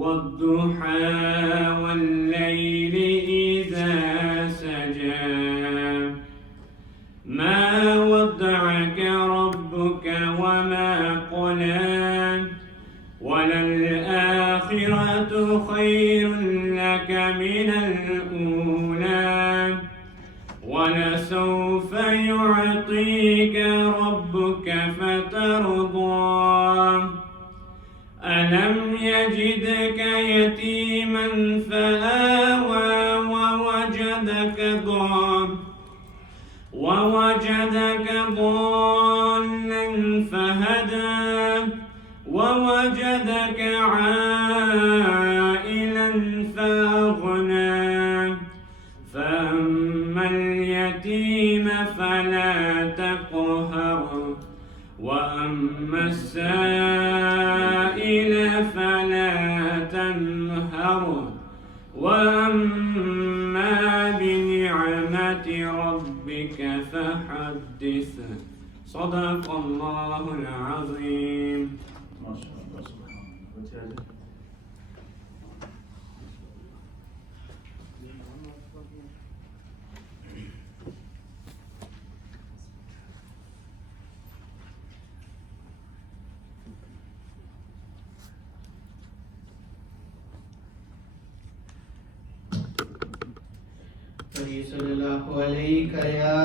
والضحى والليل إذا سجى ما ودعك ربك وما قلى وللآخرة خير لك من الأولى ولسوف يعطيك ربك فترضى ألم يجدك يتيما فآوى ووجدك ضالا فهدى ووجدك عائلا فأغنى فأما اليتيم فلا تقهر وأما السائل فلا تنهر وأما بنعمة ربك فحدث صدق الله العظيم. ما شاء الله سبحان الله. صلى الله عليك يا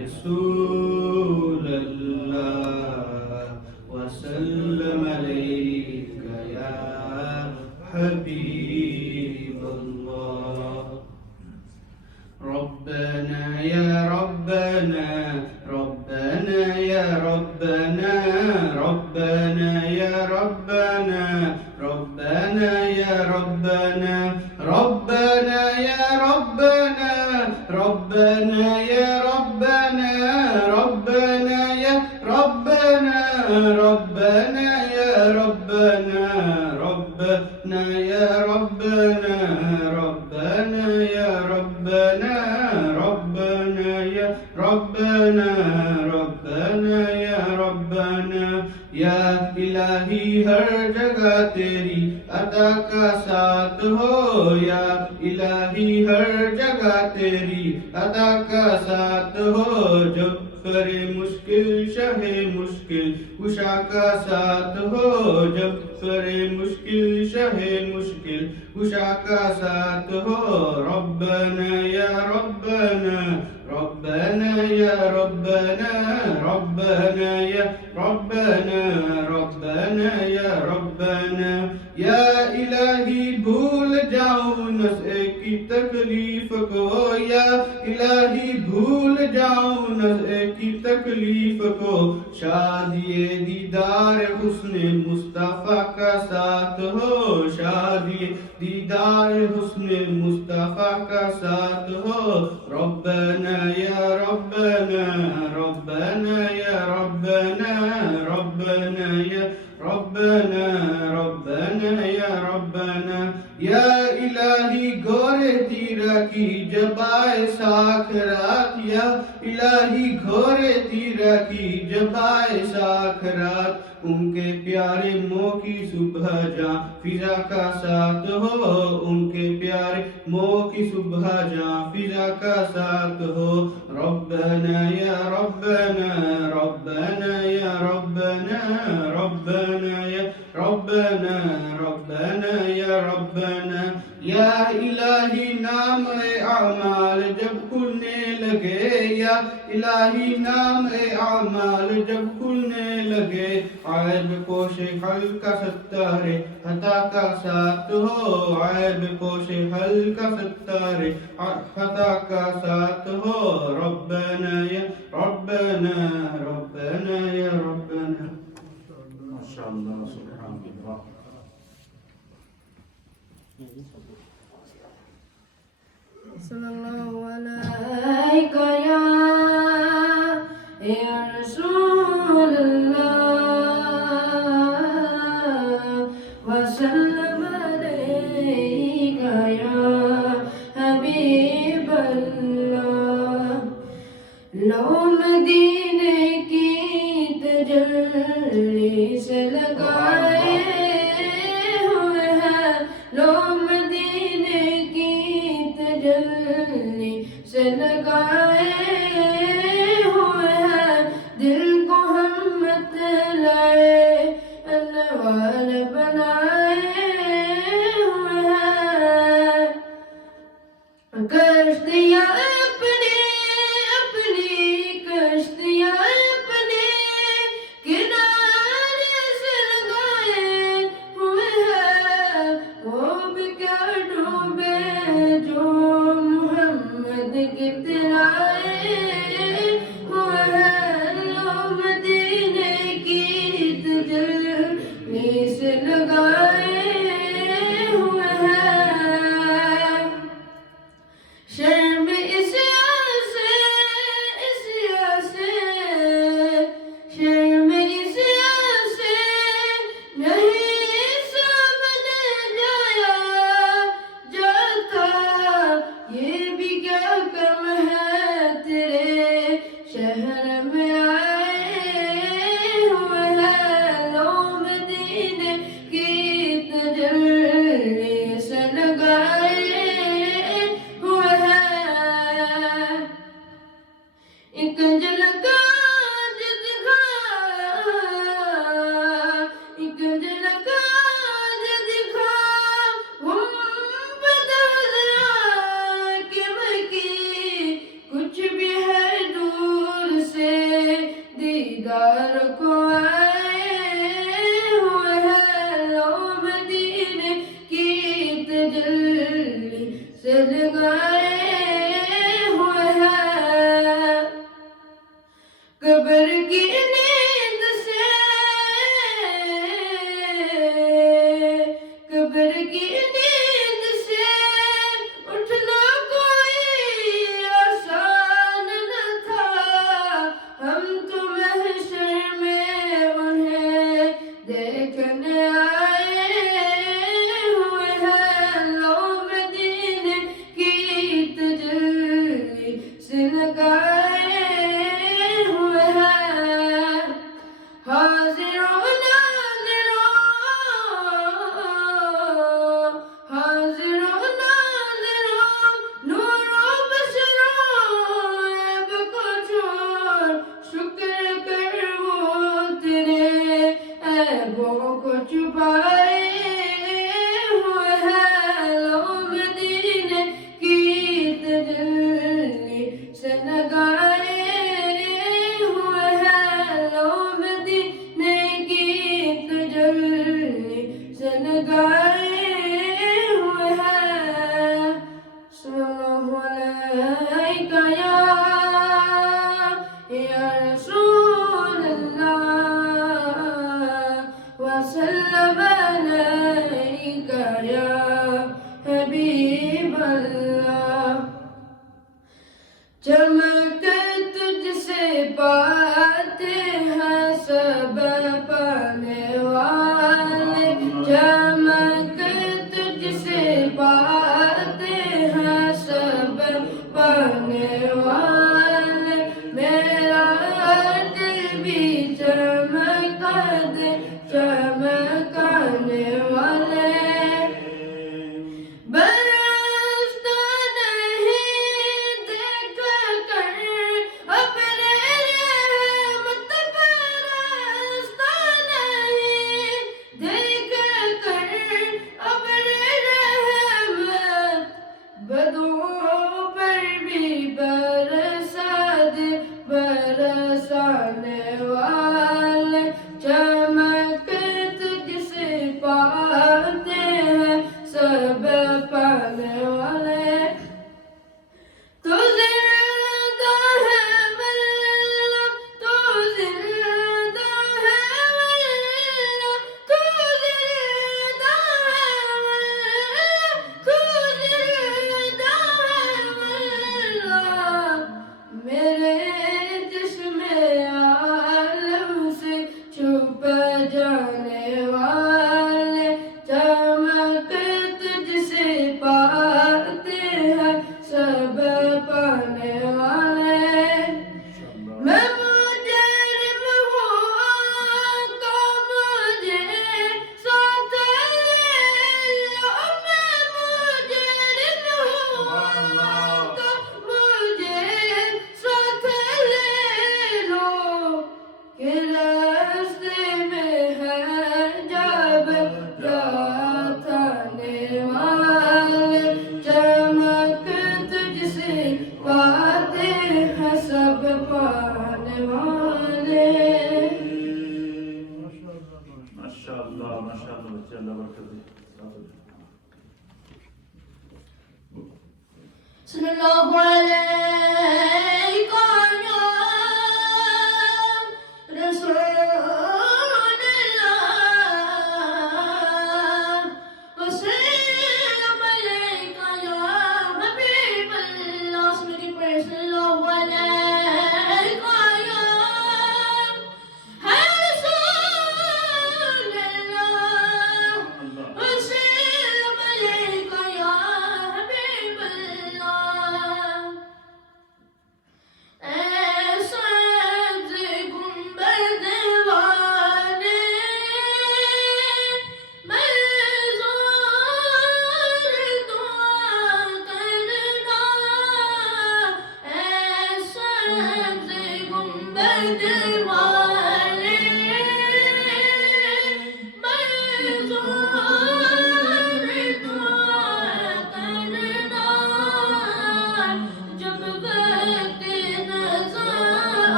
رسول الله وسلم عليك يا حبيب الله. ربنا يا ربنا ربنا يا ربنا ربنا يا ربنا ربنا يا ربنا ربنا يا ربنا ربنا يا ربنا ربنا يا ربنا ربنا يا ربنا ربنا يا ربنا ربنا يا ربنا ربنا يا ربنا ربنا يا ربنا یا الہی ہر جگہ تیری عطا کا ساتھ ہو یا الہی ہر جگہ تیری عطا کا ساتھ ہو جب کرے مشکل شہ مشکل کشا کا ساتھ ہو جب کرے مشکل شہ مشکل کشا کا ساتھ ہو ربنا یا ربنا ربنا یا ربنا ربنا یا ربنا ربنا یا ربنا یا الہی بھول جاؤں نزع کی تکلیف کو یا الہی بھول جاؤں نزع کی تکلیف کو شادی دیدار حسن مصطفیٰ کا ساتھ ہو شادی دیدار حسن مصطفیٰ کا ساتھ ہو ربنا یا ربنا ربنا یا ربنا ربنا یا ربنا ربنا یا ربنا یا الہی گورے تیرا کی جبائے ساکرات یا الہی گھورے تیرا کی جبائے ساکرات ان کے پیارے مو کی صبح جاں فضا کا ساتھ ہو ان کے پیارے مو کی صبح جاں فضا کا ساتھ ہو ربنا یا ربنا ربنا یا ربنا ربنا یا ربنا ربنا یا ربنا یا الہی نام اعمال جب کھلنے لگے یا الہی نام اعمال جب کھلنے لگے عیب پوش حل کا ستار خطا کا ساتھ ہو عیب پوش حل کا ستار خطا کا ساتھ ہو ربنا یا ربنا ربنا یا ربنا. ما شاء الله سبحان الله. صلى الله عليك يا رسول الله وسلم عليك يا حبيب الله. لو مدینے کی تجلی سے لگائے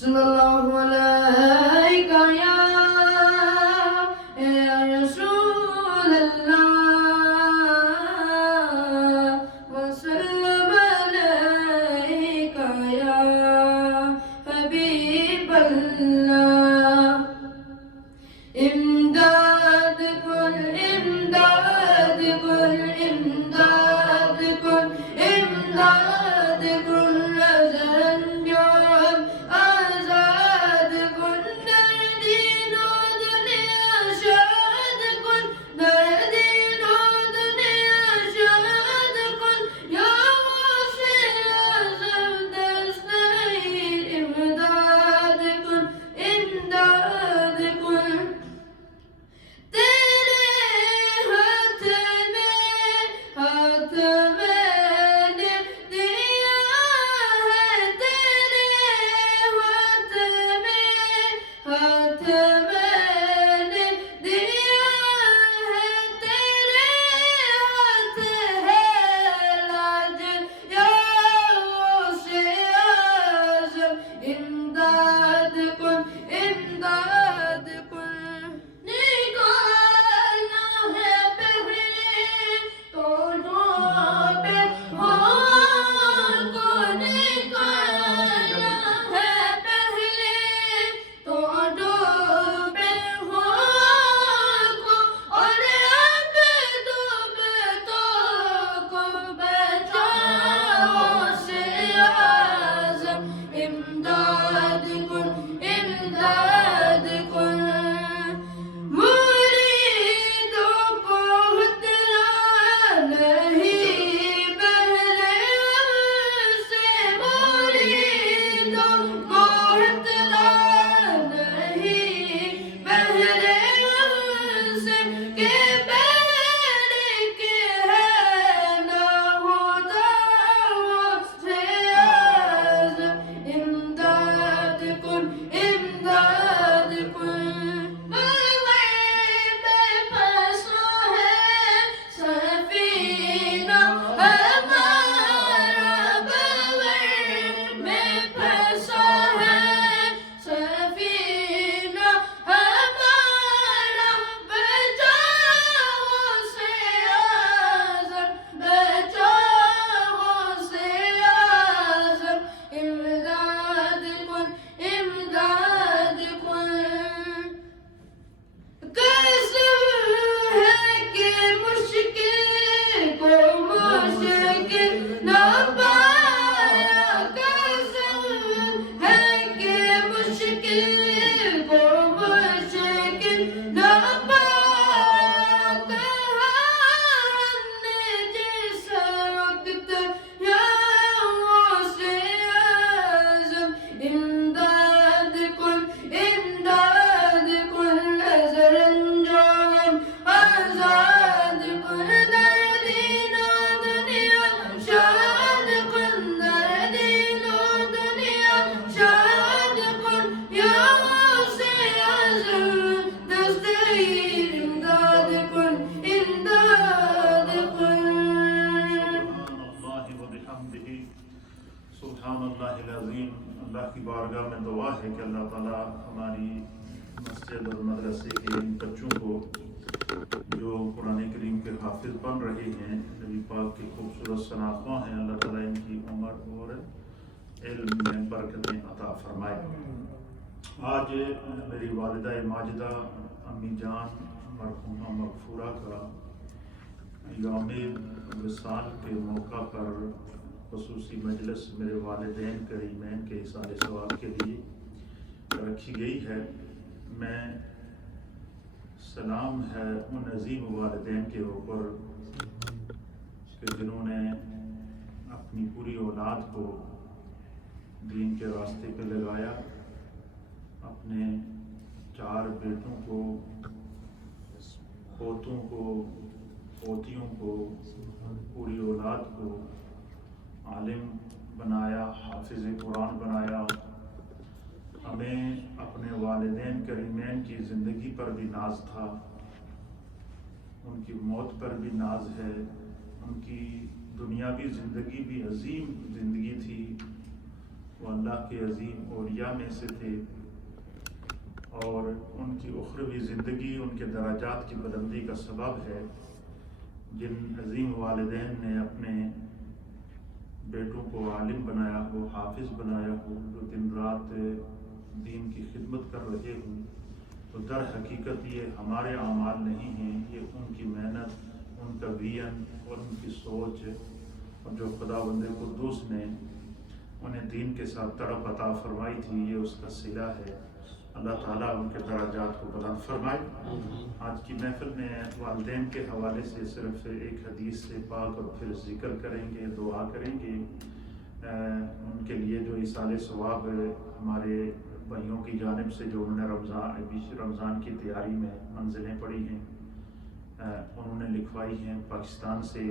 صلی اللہ علیہ یا رسول اللہ وسلم علیکہ یا حبیب اللہ امداد کن امداد کن امداد کن امداد کن نظر انجام آزاد کن سبحان اللہ العظیم. اللہ کی بارگاہ میں دعا ہے کہ اللہ تعالیٰ ہماری مسجد اور مدرسے کے ان بچوں کو جو قرآن کریم کے حافظ بن رہے ہیں، نبی پاک کی خوبصورت شناختوں ہیں، اللہ تعالیٰ ان کی عمر اور علم میں برکتیں عطا فرمائے. آج میری والدہ ماجدہ امی جان مرحومہ مغفورہ کا یوم وصال کے موقع پر خصوصی مجلس میرے والدین کریمین کے ایصال ثواب کے لیے رکھی گئی ہے. میں سلام ہے ان عظیم والدین کے اوپر کہ جنہوں نے اپنی پوری اولاد کو دین کے راستے پہ لگایا، اپنے 4 بیٹوں کو، پوتوں کو، پوتیوں کو، پوری اولاد کو عالم بنایا، حافظ قرآن بنایا. ہمیں اپنے والدین کریمین کی زندگی پر بھی ناز تھا، ان کی موت پر بھی ناز ہے. ان کی دنیاوی زندگی بھی عظیم زندگی تھی، وہ اللہ کے عظیم اولیاء میں سے تھے، اور ان کی اخروی زندگی ان کے درجات کی بلندی کا سبب ہے. جن عظیم والدین نے اپنے بیٹوں کو عالم بنایا ہو، حافظ بنایا ہو، جو دن رات دین کی خدمت کر رہے ہوں، تو در حقیقت یہ ہمارے اعمال نہیں ہیں، یہ ان کی محنت، ان کا ویژن اور ان کی سوچ، اور جو خداوند قدوس نے انہیں دین کے ساتھ طرف عطا فرمائی تھی، یہ اس کا صلہ ہے. اللہ تعالیٰ ان کے درجات کو بلند فرمائے. آج کی محفل میں والدین کے حوالے سے صرف ایک حدیث سے پاک اور پھر ذکر کریں گے، دعا کریں گے ان کے لیے جو ایصال ثواب ہمارے بھائیوں کی جانب سے جو انہوں نے رمضان کی تیاری میں منزلیں پڑھی ہیں، انہوں نے لکھوائی ہیں. پاکستان سے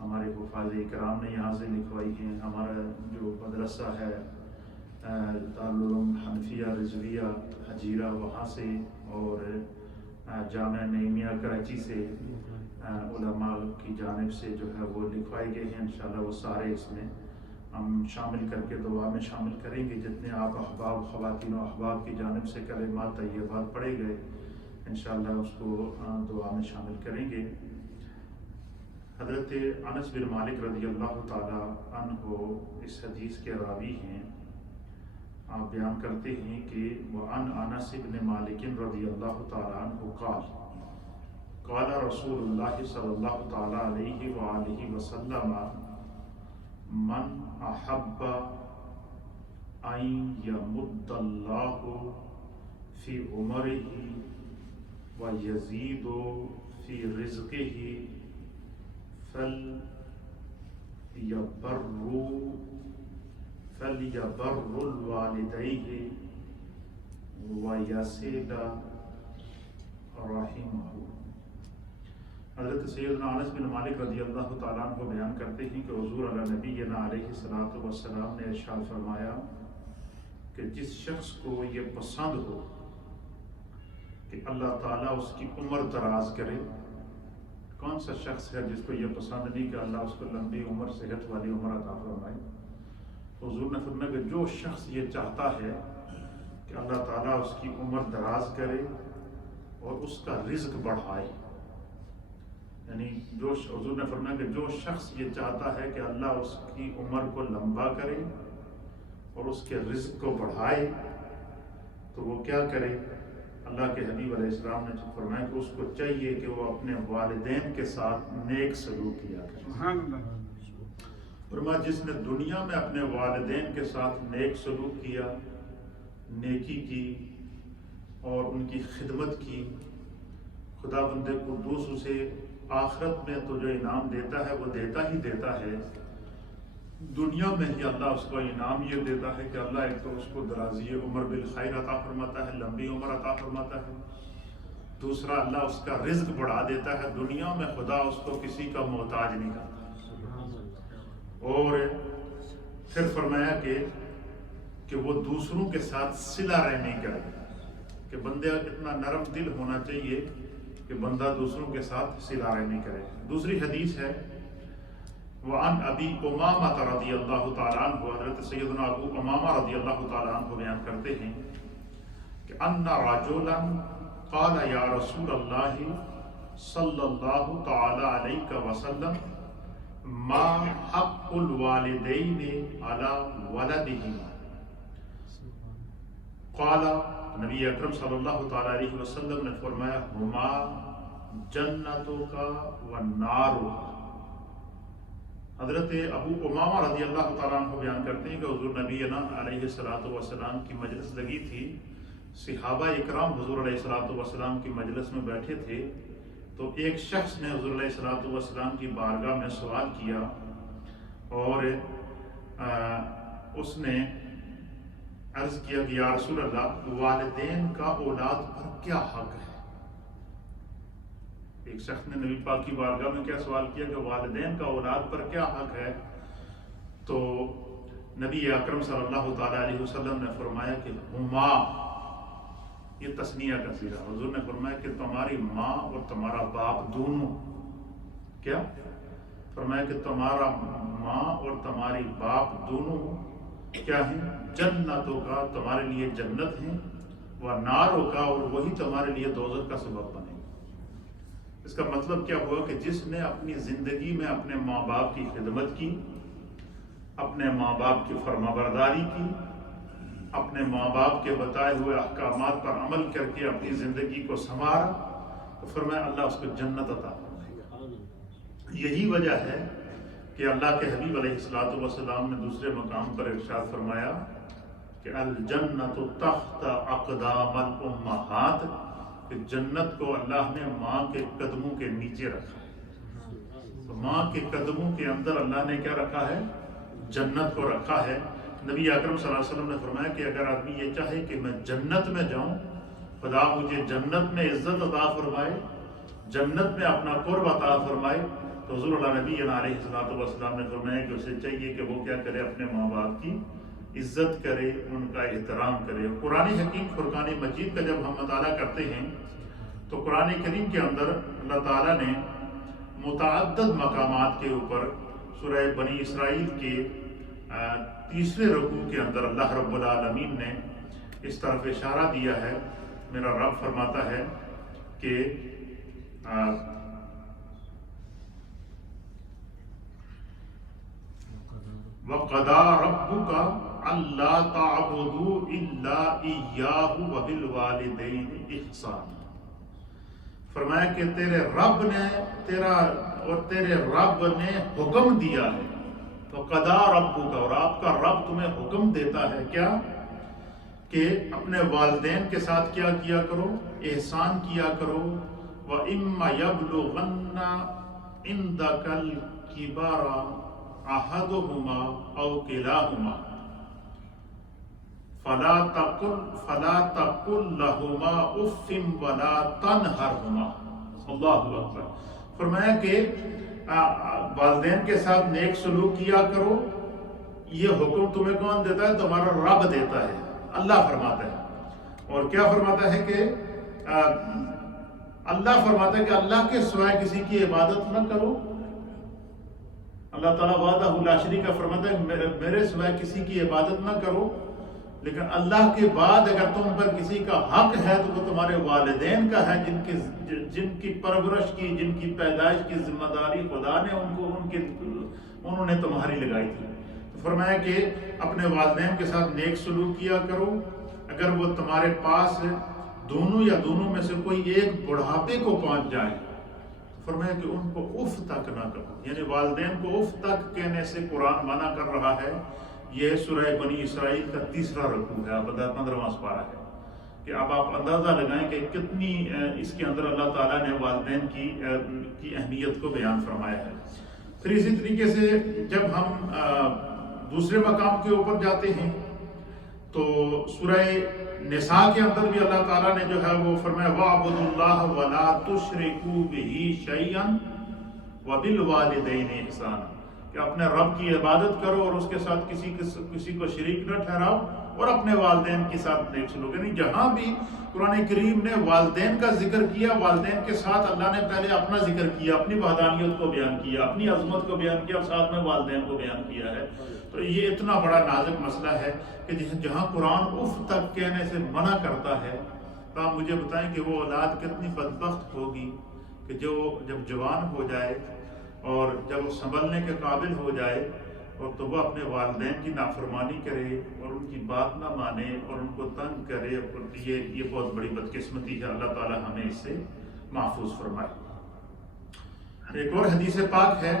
ہمارے حفاظ اکرام نے یہاں سے لکھوائی ہیں. ہمارا جو مدرسہ ہے دارالعلوم حنفیہ رضویہ حجیرہ، وہاں سے، اور جامعہ نعیمیہ کراچی سے علماء کی جانب سے جو ہے وہ لکھوائے گئے ہیں. انشاءاللہ وہ سارے اس میں ہم شامل کر کے دعا میں شامل کریں گے. جتنے آپ احباب، خواتین و احباب کی جانب سے کلمات طیبات پڑھے گئے، انشاءاللہ اس کو دعا میں شامل کریں گے. حضرت انس بن مالک رضی اللہ تعالی عنہ اس حدیث کے راوی ہیں. آپ بیان کرتے ہیں کہ وعن انس بن مالک رضی اللہ تعالی عنہ قال قال رسول اللہ صلی اللہ تعالی علیہ وآلہ وسلم من احب ان یمد اللہ فی عمرہ ویزید فی رزقہ فَلْيَبَرُّ الْوَالِدَيْهِ وَيَصِلَ رَحِمَهُ. حضرت سیدنا انس بن مالک رضی اللہ تعالیٰ عنہ بیان کرتے ہیں کہ حضور علی نبینا علیہ الصلوۃ والسلام نے ارشاد فرمایا کہ جس شخص کو یہ پسند ہو کہ اللہ تعالیٰ اس کی عمر دراز کرے. کون سا شخص ہے جس کو یہ پسند نہیں کہ اللہ اس کو لمبی عمر، صحت والی عمر عطا فرمائے؟ حضور نے فرمایا کہ جو شخص یہ چاہتا ہے کہ اللہ تعالیٰ اس کی عمر دراز کرے اور اس کا رزق بڑھائے، یعنی حضور نے فرمایا کہ جو شخص یہ چاہتا ہے کہ اللہ اس کی عمر کو لمبا کرے اور اس کے رزق کو بڑھائے، تو وہ کیا کرے؟ اللہ کے حبیب علیہ السلام نے فرمایا کہ اس کو چاہیے کہ وہ اپنے والدین کے ساتھ نیک سلوک کیا کرے. فرمایا جس نے دنیا میں اپنے والدین کے ساتھ نیک سلوک کیا، نیکی کی اور ان کی خدمت کی، خداوند قدوس اسے آخرت میں تو جو انعام دیتا ہے وہ دیتا ہی دیتا ہے. دنیا میں ہی اللہ اس کو انعام یہ دیتا ہے کہ اللہ ایک تو اس کو درازی عمر بالخیر عطا فرماتا ہے، لمبی عمر عطا فرماتا ہے. دوسرا اللہ اس کا رزق بڑھا دیتا ہے. دنیا میں خدا اس کو کسی کا محتاج نہیں کرتا. اور پھر فرمایا کہ وہ دوسروں کے ساتھ صلہ رحمی کرے، کہ بندے اتنا نرم دل ہونا چاہیے کہ بندہ دوسروں کے ساتھ صلہ رحمی کرے. دوسری حدیث ہے وعن ابی امامہ رضی اللہ تعالیٰ عنہ، حضرت سیدنا ابو امامہ رضی اللہ تعالیٰ عنہ بیان کرتے ہیں کہ ان رجلا قال یا رسول اللہ صلی اللہ تعالی علیہ وسلم ما حق الوالدین علی ولدہما، قال نبی اکرم صلی اللہ تعالی علیہ وسلم نے فرمایا ہما جنتک والنارک۔ حضرت ابو امامہ رضی اللہ تعالیٰ عنہ بیان کرتے ہیں کہ حضور نبی علیہ السلام کی مجلس لگی تھی، صحابہ اکرام حضور علیہ السلام کی مجلس میں بیٹھے تھے، تو ایک شخص نے حضور علیہ السلام کی بارگاہ میں سوال کیا اور اس نے عرض کیا کہ یا رسول اللہ والدین کا اولاد پر کیا حق ہے؟ ایک شخص نے نبی پاک کی بارگاہ میں کیا سوال کیا کہ والدین کا اولاد پر کیا حق ہے؟ تو نبی اکرم صلی اللہ تعالی علیہ وسلم نے فرمایا کہ ہما، یہ تثنیہ کا صیغہ، حضور نے فرمایا کہ تمہاری ماں اور تمہارا باپ دونوں، کیا فرمایا کہ تمہارا ماں اور تمہاری باپ دونوں کیا ہیں؟ جنتوں کا، تمہارے لیے جنت ہیں، وناروں کا، اور وہی تمہارے لیے دوزخ کا سبب بنے۔ اس کا مطلب کیا ہوا کہ جس نے اپنی زندگی میں اپنے ماں باپ کی خدمت کی، اپنے ماں باپ کی فرمانبرداری کی، اپنے ماں باپ کے بتائے ہوئے احکامات پر عمل کر کے اپنی زندگی کو سنوارا، تو فرمایا اللہ اس کو جنت عطا فرمائے گا۔ یہی وجہ ہے کہ اللہ کے حبیب علیہ السلام نے دوسرے مقام پر ارشاد فرمایا کہ الجنت تحت اقدام الامہات، کہ جنت کو اللہ نے ماں کے قدموں کے نیچے رکھا ہے۔ تو ماں کے قدموں کے اندر اللہ نے کیا رکھا ہے؟ جنت کو رکھا ہے۔ نبی اکرم صلی اللہ علیہ وسلم نے فرمایا کہ اگر آدمی یہ چاہے کہ میں جنت میں جاؤں، خدا مجھے جنت میں عزت عطا فرمائے، جنت میں اپنا قرب عطا فرمائے، تو حضور اللہ نبی علیہ السلام نے فرمایا کہ اسے چاہیے کہ وہ کیا کرے؟ اپنے ماں باپ کی عزت کرے، ان کا احترام کرے۔ قرآن حکیم فرقان مجید کا جب ہم مطالعہ کرتے ہیں تو قرآن کریم کے اندر اللہ تعالیٰ نے متعدد مقامات کے اوپر سورہ بنی اسرائیل کے تیسرے رکوع کے اندر اللہ رب العالمین نے اس طرف اشارہ دیا ہے۔ میرا رب فرماتا ہے کہ وَقَضَىٰ رَبُّكَ أَلَّا تَعْبُدُوا إِلَّا إِيَّاهُ وَبِالْوَالِدَيْنِ إِحْسَانًا۔ فرمایا کہ تیرے رب نے حکم دیا ہے، تو قضا ربک، اور آپ کا رب تمہیں حکم دیتا ہے کیا؟ کہ اپنے والدین کے ساتھ کیا کیا کرو؟ احسان کیا کرو۔ وَإِمَّا يَبْلُغَنَّ عِندَكَ الْكِبَرَ أَحَدُهُمَا أَوْ كِلَاهُمَا فَلَا تَقُلْ لَهُمَا أُفٍّ وَلَا تَنْهَرْهُمَا۔ اللہ اکبر۔ فرمایا کہ والدین کے ساتھ نیک سلوک کیا کرو، یہ حکم تمہیں کون دیتا ہے؟ تمہارا رب دیتا ہے، اللہ فرماتا ہے۔ اور کیا فرماتا ہے کہ اللہ فرماتا ہے کہ اللہ کے سوائے کسی کی عبادت نہ کرو۔ اللہ تعالیٰ وحدہ لا شریک کا فرماتا ہے میرے سوائے کسی کی عبادت نہ کرو، لیکن اللہ کے بعد اگر تم پر کسی کا حق ہے تو وہ تمہارے والدین کا ہے، جن کی پرورش کی، جن کی پیدائش کی ذمہ داری خدا نے انہوں نے تمہاری لگائی تھی۔ تو فرمایا کہ اپنے والدین کے ساتھ نیک سلوک کیا کرو۔ اگر وہ تمہارے پاس دونوں یا دونوں میں سے کوئی ایک بڑھاپے کو پہنچ جائے، فرمایا کہ ان کو اف تک نہ کرو، یعنی والدین کو اف تک کہنے سے قرآن منع کر رہا ہے۔ یہ سورہ بنی اسرائیل کا تیسرا رکوع ہے، 15واں سپارہ ہے، کہ اب آپ اندازہ لگائیں کہ کتنی اس کے اندر اللہ تعالیٰ نے والدین کی اہمیت کو بیان فرمایا ہے۔ پھر اسی طریقے سے جب ہم دوسرے مقام کے اوپر جاتے ہیں تو سورہ نساء کے اندر بھی اللہ تعالیٰ نے جو ہے وہ فرمایا وَاعْبُدُوا اللَّهَ وَلَا تُشْرِكُوا بِهِ شَيْئًا وَبِالْوَالِدَيْنِ إِحْسَانًا، کہ اپنے رب کی عبادت کرو اور اس کے ساتھ کسی کو شریک نہ ٹھہراؤ، اور اپنے والدین کے ساتھ نیک سلوک. یعنی جہاں بھی قرآن کریم نے والدین کا ذکر کیا، والدین کے ساتھ اللہ نے پہلے اپنا ذکر کیا، اپنی وحدانیت کو بیان کیا، اپنی عظمت کو بیان کیا، اور ساتھ میں والدین کو بیان کیا ہے. تو یہ اتنا بڑا نازک مسئلہ ہے کہ جہاں قرآن اف تک کہنے سے منع کرتا ہے، تو آپ مجھے بتائیں کہ وہ اولاد کتنی بدبخت ہوگی کہ جو جب جوان ہو جائے اور جب وہ سنبھلنے کے قابل ہو جائے اور تو وہ اپنے والدین کی نافرمانی کرے اور ان کی بات نہ مانے اور ان کو تنگ کرے. اور یہ بہت بڑی بدقسمتی ہے. اللہ تعالی ہمیں اس سے محفوظ فرمائے. ایک اور حدیث پاک ہے،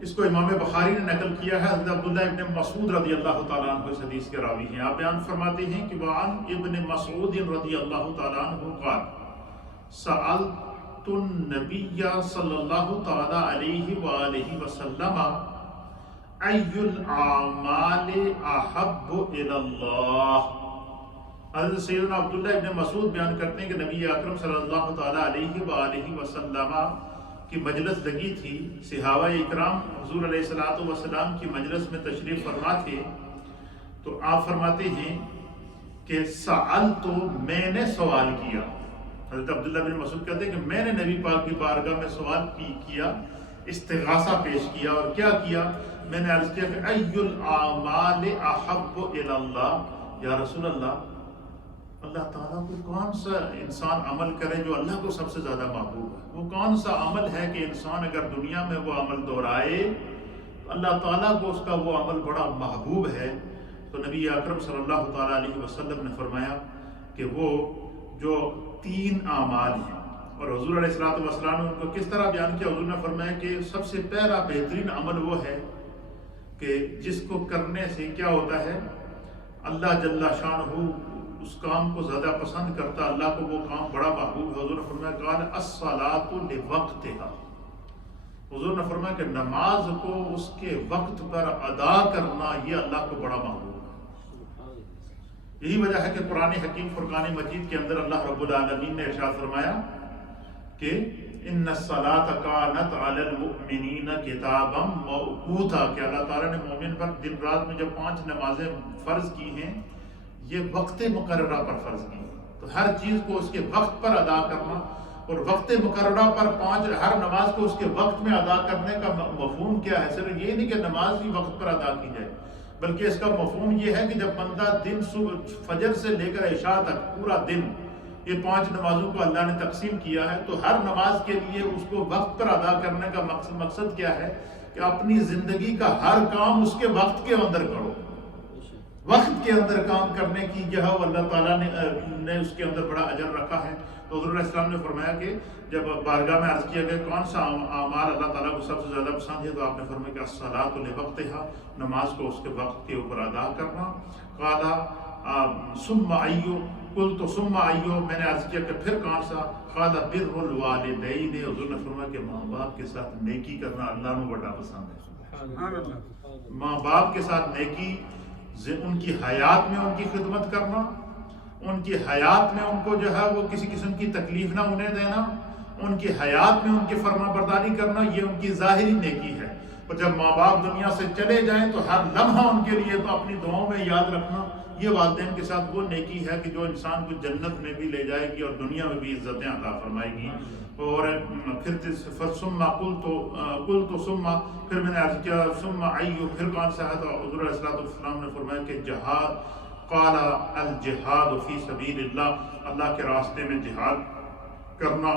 اس کو امام بخاری نے نقل کیا ہے. حضرت عبداللہ ابن مسعود رضی اللہ تعالیٰ عنہ اس حدیث کے راوی ہیں. آپ بیان فرماتے ہیں کہ وعن ابن مسعود رضی اللہ تعالیٰ عنہ قال سألت النبی صلی اللہ تعالیٰ علیہ وآلہ وسلم ای الاعمال احب الی اللہ. حضرت سیدنا عبداللہ ابن مسعود بیان کرتے ہیں کہ نبی اکرم صلی اللہ تعالیٰ علیہ وآلہ وسلم کی مجلس لگی تھی. صحابہ اکرام حضور علیہ السلام کی مجلس میں تشریف فرما تھے. تو آپ فرماتے ہیں کہ سألت، میں نے سوال کیا. حضرت عبداللہ بن مسعود کہتے ہیں کہ میں نے نبی پاک کی بارگاہ میں سوال کیا، استغاثہ پیش کیا. اور کیا کیا؟ میں نے عرض کیا کہ ای الاعمال احب الی اللہ، یا رسول اللہ، اللہ تعالیٰ کو کون سا انسان عمل کرے جو اللہ کو سب سے زیادہ محبوب ہے؟ وہ کون سا عمل ہے کہ انسان اگر دنیا میں وہ عمل دہرائے تو اللہ تعالیٰ کو اس کا وہ عمل بڑا محبوب ہے؟ تو نبی اکرم صلی اللہ تعالیٰ علیہ وسلم نے فرمایا کہ وہ جو 3 اعمال ہیں. اور حضور علیہ السلام نے ان کو کس طرح بیان کیا؟ حضور نے فرمایا کہ سب سے پہلا بہترین عمل وہ ہے کہ جس کو کرنے سے کیا ہوتا ہے، اللہ جل شانہ اس کام کو زیادہ پسند کرتا، اللہ کو وہ کام بڑا محبوب ہے. حضور نے فرمایا قال الصلاۃ لوقتها. حضور نے فرمایا کہ نماز کو اس کے وقت پر ادا کرنا یہ اللہ کو بڑا محبوب ہے. یہی وجہ ہے کہ قرآن حکیم فرقان مجید کے اندر اللہ رب العالمین نے ارشاد فرمایا کہ ان الصلاۃ کانت علی المؤمنین کتابا موقوتا، کہ اللہ تعالیٰ نے مومن پر دن رات میں جب 5 نمازیں فرض کی ہیں یہ وقت مقررہ پر فرض کی ہیں. تو ہر چیز کو اس کے وقت پر ادا کرنا، اور وقت مقررہ پر 5 ہر نماز کو اس کے وقت میں ادا کرنے کا مفہوم کیا ہے؟ صرف یہ نہیں کہ نماز ہی وقت پر ادا کی جائے، بلکہ اس کا مفہوم یہ ہے کہ جب بندہ دن فجر سے لے کر عشاء تک پورا دن یہ 5 نمازوں کو اللہ نے تقسیم کیا ہے، تو ہر نماز کے لیے اس کو وقت پر ادا کرنے کا مقصد کیا ہے کہ اپنی زندگی کا ہر کام اس کے وقت کے اندر کرو. وقت کے اندر کام کرنے کی جو ہے اللہ تعالیٰ نے اس کے اندر بڑا اجر رکھا ہے. تو حضور علیہ السلام نے فرمایا کہ جب بارگاہ میں عرض کیا گیا کون سا اعمال اللہ تعالیٰ کو سب سے زیادہ پسند ہے، تو آپ نے فرمایا کہ الصلاۃ لوقتها، نماز کو اس کے وقت کے اوپر ادا کرنا. قال ثم ایو، قلت ثم ایو، میں نے عرض کیا کہ پھر کون سا؟ قال بر الوالدین. حضور نے فرمایا کہ ماں باپ کے ساتھ نیکی کرنا اللہ کو بڑا پسند ہے. ماں باپ کے ساتھ نیکی، ان کی حیات میں ان کی خدمت کرنا، ان کی حیات میں ان کو جو ہے وہ کسی قسم کی تکلیف نہ انہیں دینا، ان کی حیات میں ان کی فرما برداری کرنا، یہ ان کی ظاہری نیکی ہے. اور جب ماں باپ دنیا سے چلے جائیں تو ہر لمحہ ان کے لیے تو اپنی دعاؤں میں یاد رکھنا. یہ والدین کے ساتھ وہ نیکی ہے کہ جو انسان کو جنت میں بھی لے جائے گی اور دنیا میں بھی عزتیں عطا فرمائے گی. اور پھر ثم قلت ثم، پھر میں نے عرض کیا ثم ایو، پھر کون سا ہے؟ تو حضور علیہ السلام نے فرمایا کہ جہاد. قال الجہاد فی سبیل اللہ، اللہ کے راستے میں جہاد کرنا.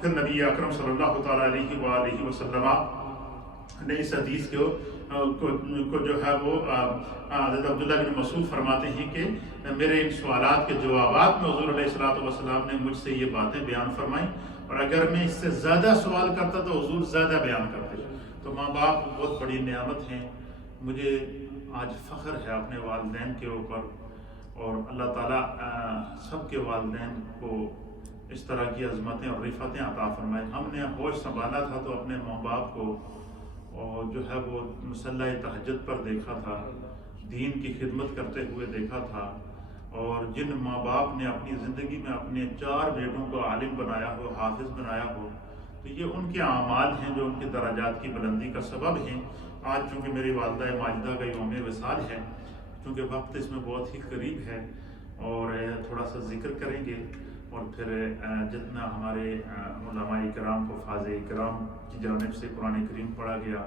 پھر نبی اکرم صلی اللہ تعالیٰ علیہ وآلہ وسلم نے اس حدیث کو جو ہے وہ حضرت عبداللہ بن مسعود فرماتے ہیں کہ میرے ان سوالات کے جوابات میں حضور علیہ السلام نے مجھ سے یہ باتیں بیان فرمائیں، اور اگر میں اس سے زیادہ سوال کرتا تو حضور زیادہ بیان کرتے. تو ماں باپ بہت بڑی نعمت ہیں. مجھے آج فخر ہے اپنے والدین کے اوپر، اور اللہ تعالیٰ سب کے والدین کو اس طرح کی عظمتیں اور رفعتیں عطا فرمائے. ہم نے ہوش سنبھالا تھا تو اپنے ماں باپ کو اور جو ہے وہ مصلی تہجد پر دیکھا تھا، دین کی خدمت کرتے ہوئے دیکھا تھا. اور جن ماں باپ نے اپنی زندگی میں اپنے 4 بیٹوں کو عالم بنایا ہو، حافظ بنایا ہو، تو یہ ان کے اعمال ہیں جو ان کے درجات کی بلندی کا سبب ہیں۔ آج چونکہ میری والدہ ماجدہ کا یوم وصال ہے، چونکہ وقت اس میں بہت ہی قریب ہے، اور تھوڑا سا ذکر کریں گے، اور پھر جتنا ہمارے علماء کرام کو فاض کرام کی جانب سے قرآن کریم پڑھا گیا،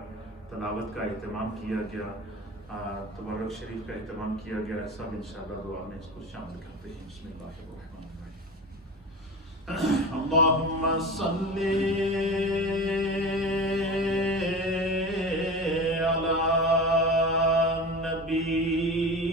تلاوت کا اہتمام کیا گیا، تبرک شریف کا اہتمام کیا گیا، سب انشاءاللہ دعا میں اس کو شامل کرتے ہیں۔ بسم اللہ الرحمن الرحیم۔ اللہم صلی علی نبینا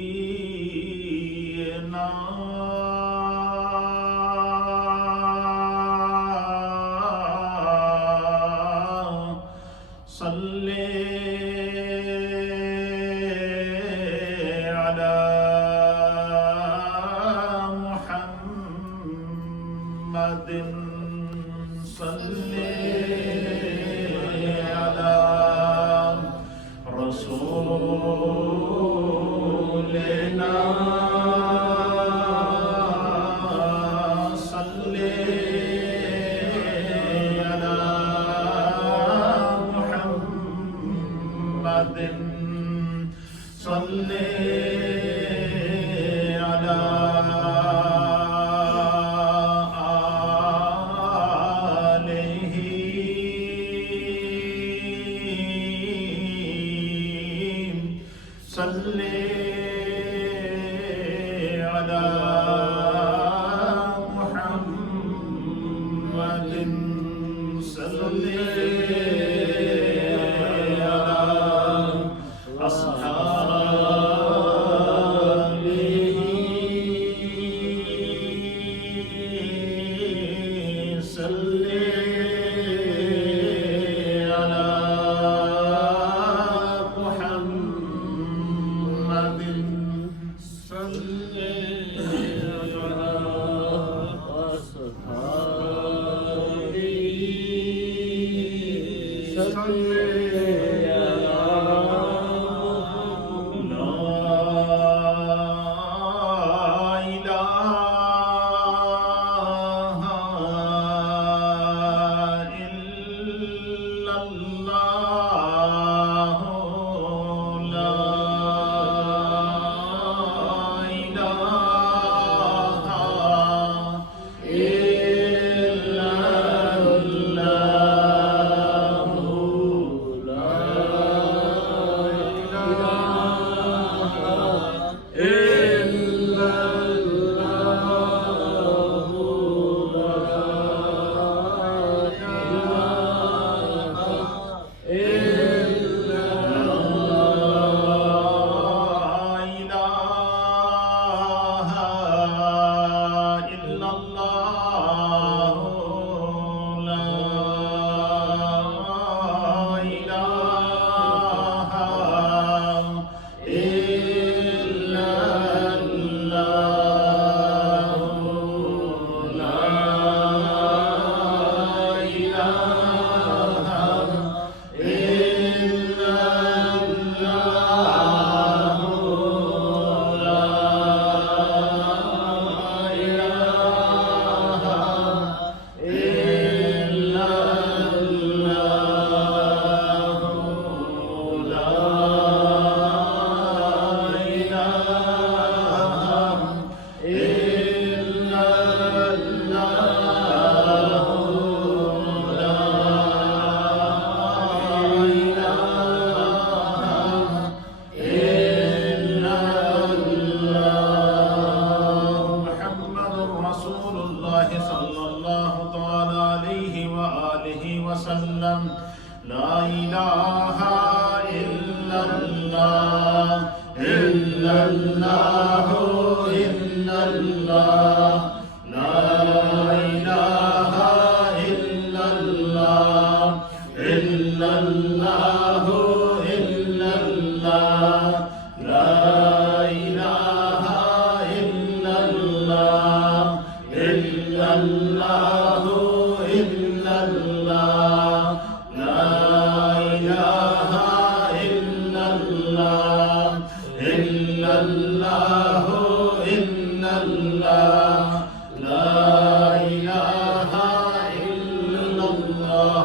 لا إله إلا الله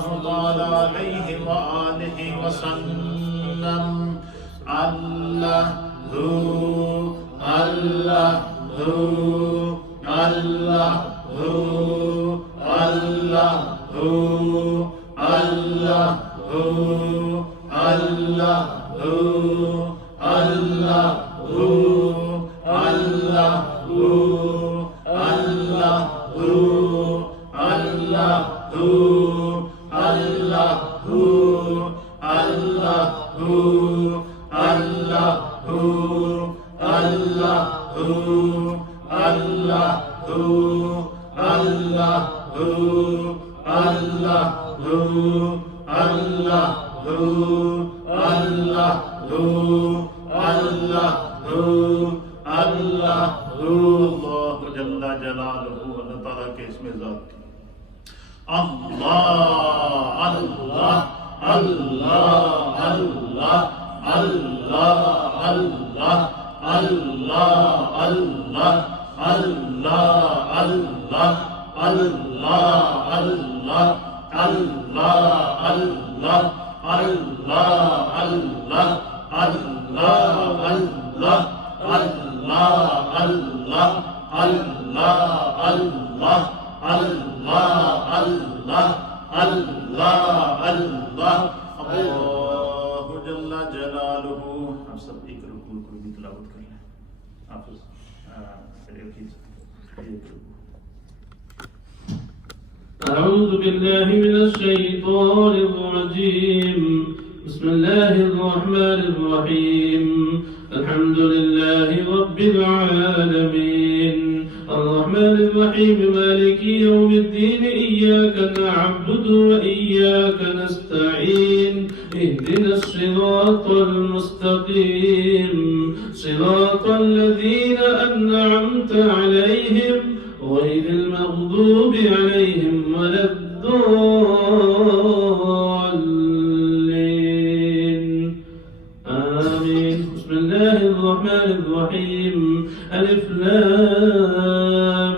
الله تعالى عليه وآله وسلم. الله الله الله الله الله الله الله جل جلالہ. اللہ تعالیٰ کے اسم ذات کی اللہ اللہ اللہ اللہ اللہ اللہ اللہ اللہ اللہ اللہ اللہ اللہ اللہ اللہ اللہ اللہ اللہ اللہ اللہ جل جلالہ. ہم سب ایک رکوع کو بھی تلاوت کر لیں. حافظ أعوذ بالله من الشيطان الرجيم. بسم الله الرحمن الرحيم. الحمد لله رب العالمين الرحمن الرحيم مالك يوم الدين إياك نعبد وإياك نستعين اهدنا الصراط المستقيم صراط الذين أنعمت عليهم غير المغضوب عليهم ولا الضالين آمين. بسم الله الرحمن الرحيم. ألف لام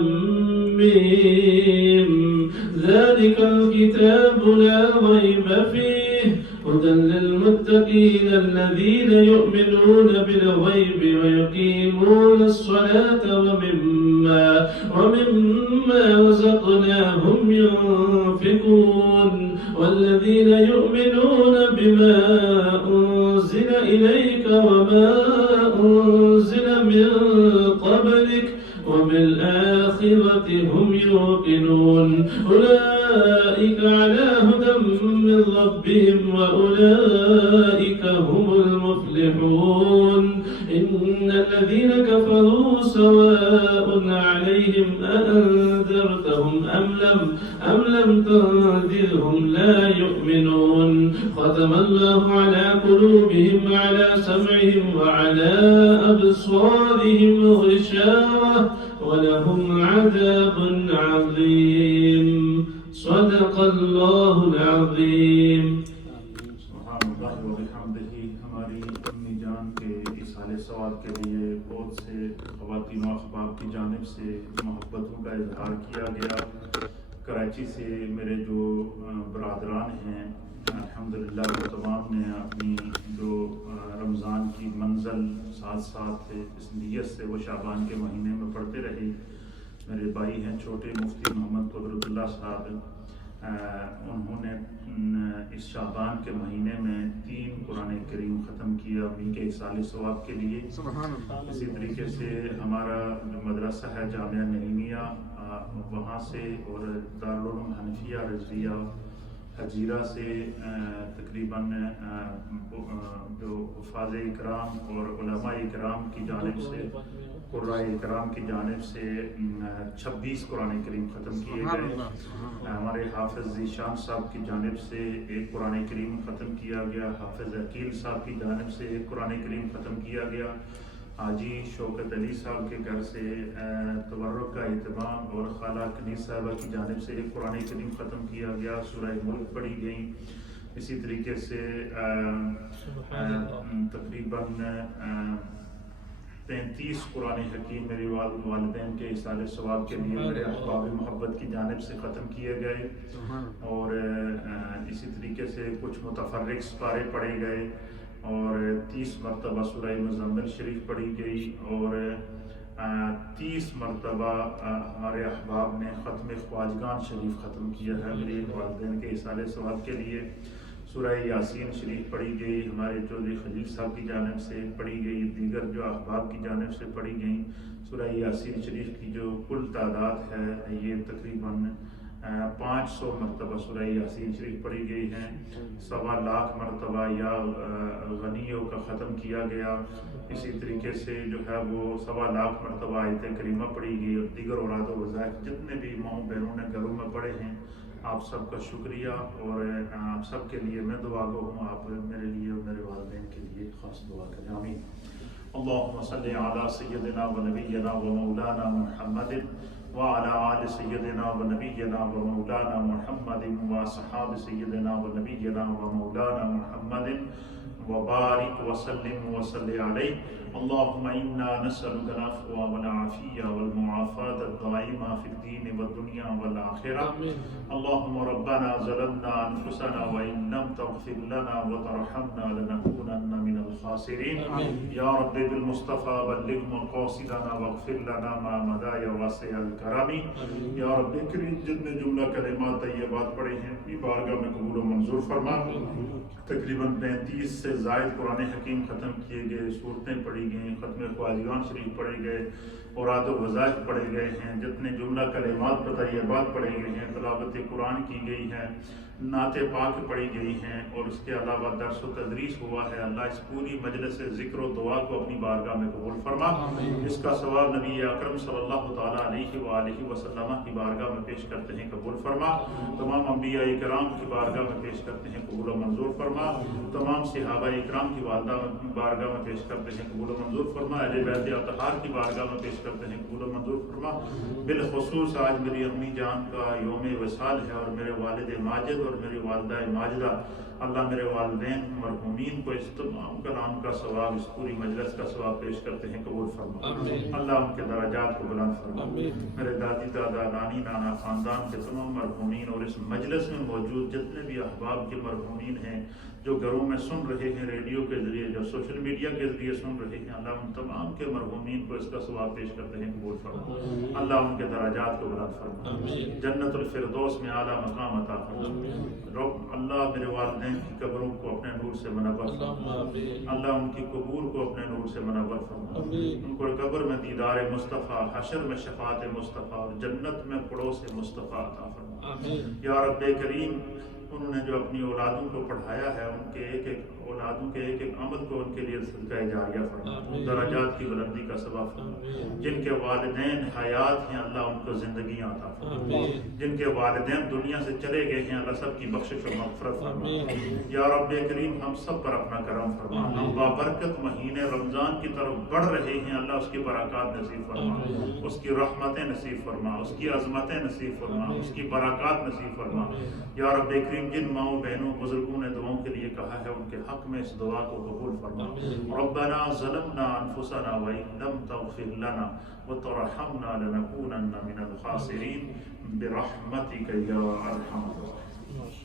ميم ذلك الكتاب لا ريب فيه هدى للمتقين الذين يؤمنون بالغيب ويقيمون الصلاة ومما رزقناهم ينفقون والذين يؤمنون بما أنزل إليك وما أنزل من قبلك وبالآخرة هم يوقنون أولئك على هدى من ربهم وأولئك هم المفلحون. إن الذين كفروا سواء عليهم أأنذرتهم أم لم تنذرهم لا يؤمنون. ختم الله على قلوبهم وعلى سمعهم وعلى أبصارهم غشاوة ولهم عذاب عظيم. صدق الله العظيم. سبحان اللہ و بحمدہ. ہماری اپنی جان کے ایصال ثواب کے لیے بہت سے خواتین و احباب کی جانب سے محبتوں کا اظہار کیا گیا. کراچی سے میرے جو برادران ہیں الحمدللہ وہ تمام نے اپنی جو رمضان کی منزل ساتھ ساتھ اس نیت سے وہ شعبان کے مہینے میں پڑھتے رہے. میرے بھائی ہیں چھوٹے مفتی محمد قدرت اللہ صاحب، انہوں نے اس شعبان کے مہینے میں 3 قرآن کریم ختم کیا ان کے ایصال ثواب کے لیے. اسی طریقے سے ہمارا جو مدرسہ ہے جامعہ نعیمیہ وہاں سے اور دارالعلوم حنفیہ رضویہ حجیرہ سے تقریباً جو حفاظ اکرام اور علماء اکرام کی جانب سے قرائے اکرام کی جانب سے 26 قرآن کریم ختم کیے گئے. ہمارے حافظ ذیشان صاحب کی جانب سے 1 قرآن کریم ختم کیا گیا. حافظ عقیل صاحب کی جانب سے 1 قرآن کریم ختم کیا گیا. حاجی شوکت علی صاحب کے گھر سے تبرک کا اہتمام اور خالہ کنیز صاحبہ کی جانب سے 1 قرآن کریم ختم کیا گیا. سورہ ملک پڑھی گئی. اسی طریقے سے تقریباً 33 قرآن حکیم میری والدین کے ایصال ثواب کے لیے میرے احباب محبت کی جانب سے ختم کیے گئے، اور اسی طریقے سے کچھ متفرق سپارے پڑھے گئے، اور 30 مرتبہ سورہ مزمل شریف پڑھی گئی، اور 30 مرتبہ ہمارے احباب نے ختم خواجگان شریف ختم کیا ہے میرے والدین کے ایصال ثواب کے لیے۔ سورہ یاسین شریف پڑھی گئی، ہمارے چودھری خلیل صاحب کی جانب سے پڑھی گئی، دیگر جو احباب کی جانب سے پڑھی گئیں۔ سورہ یاسین شریف کی جو کل تعداد ہے یہ تقریباً 500 مرتبہ سورہ یاسین شریف پڑھی گئی ہیں، 1.25 لاکھ مرتبہ یا غنیوں کا ختم کیا گیا، اسی طریقے سے جو ہے وہ 1.25 لاکھ مرتبہ آیت کریمہ پڑھی گئی، اور دیگر اولاد و وظائف جتنے بھی ماؤں بہنوں نے گھروں میں پڑھے ہیں، آپ سب کا شکریہ، اور آپ سب کے لیے میں دعا گو ہوں، آپ میرے لیے اور میرے والدین کے لیے خاص دعا کریں، آمین۔ اللہم صلی علی سیدنا و نبینا و مولانا محمد وعلى آل سیدنا و نبینا و مولانا محمد وصحاب سیدنا و نبینا و مولانا محمد وبارک وسلم وصلی علیہ۔ اللهم إنا نسألك العفو والعافية والمعافاة الدائمة في الدين والدنيا والآخرة. اللهم ربنا ظلمنا أنفسنا وإن لم تغفر لنا وترحمنا لنكونن من الخاسرين. يا رب بالمصطفى بلغ مقاصدنا واغفر لنا ما مضى يا واسع الكرم. یا رب کریم جتنے جملہ کلمات طیبات پڑھے ہیں اپنی بارگاہ میں قبول و منظور فرما۔ تقریباً 35 سے زائد قرآن حکیم ختم کیے گئے، صورتیں پڑھی گئیں، ختم خواجگان شریف پڑھے گئے، اولاد و وظائف پڑھے گئے ہیں، جتنے جملہ کلمات طیبات پڑھے گئے ہیں، تلاوت قرآن کی گئی ہے، نعت پاک پڑھی گئی ہیں، اور اس کے علاوہ درس و تدریس ہوا ہے۔ اللہ اس پوری مجلس ذکر و دعا کو اپنی بارگاہ میں قبول فرما۔ اس کا ثواب نبی اکرم صلی اللہ تعالیٰ علیہ وآلہ وسلم کی بارگاہ میں پیش کرتے ہیں، قبول فرما۔ تمام انبیاء کرام کی بارگاہ میں پیش کرتے ہیں، قبول و منظور فرما۔ تمام صحابہ کرام کی بارگاہ میں پیش کرتے ہیں، قبول و منظور فرما۔ اہل بیت اطہار کی بارگاہ میں پیش کرتے ہیں، قبول و منظور فرما۔ بالخصوص آج میری اپنی جان کا یوم وصال ہے، اور میرے والد ماجد اور میری والدہ ماجدہ، اللہ میرے والدین مرحومین کو اس تمام کلام کا ثواب، اس پوری مجلس کا ثواب پیش کرتے ہیں، قبول فرما۔ اللہ ان کے درجات کو بلند فرما۔ میرے دادی دادا نانی نانا خاندان کے تمام مرحومین اور اس مجلس میں موجود جتنے بھی احباب کے مرحومین ہیں جو گھروں میں سن رہے ہیں، ریڈیو کے ذریعے، جو سوشل میڈیا کے ذریعے سن رہے ہیں، اللہ ان تمام کے مرحومین کو اس کا ثواب پیش کرتے ہیں، قبول فرما۔ اللہ ان کے درجات کو بلند فرما، جنت الفردوس میں اعلیٰ مقام عطا فرما۔ رب اللہ میرے والدین کی قبروں کو اپنے نور سے منور فرما، اللہ ان کی قبور کو اپنے نور سے منور فرما، ان کو قبر میں دیدار مصطفیٰ، حشر میں شفاعت مصطفیٰ، اور جنت میں پڑوس مصطفیٰ عطا فرما۔ یا رب کریم، انہوں نے جو اپنی اولادوں کو پڑھایا ہے، ان کے ایک ایک اولادوں کے ایک ایک عمل کو ان کے لیے صدقہ جاریہ فرما، درجات کی بلندی کا سبب فرما۔ جن کے والدین حیات ہیں، اللہ ان کو زندگیاں عطا فرما۔ جن کے والدین دنیا سے چلے گئے ہیں، اللہ سب کی بخشش و مغفرت فرما۔ یا رب کریم، ہم سب پر اپنا کرم فرما۔ ہم بابرکت مہینے رمضان کی طرف بڑھ رہے ہیں، اللہ اس کی برکات نصیب فرما، اس کی رحمتیں نصیب فرما، اس کی عظمتیں نصیب فرما، اس کی برکات نصیب فرما۔ یا رب کریم، جن ماؤں بہنوں بزرگوں نے دعاؤں کے لیے کہا ہے، ان کے حق میں اس دعا کو قبول فرما۔ ربنا ظلمنا انفسنا وان لم تغفر لنا وترحمنا لنكونن من الخاسرين برحمتك يا ارحم الراحمين۔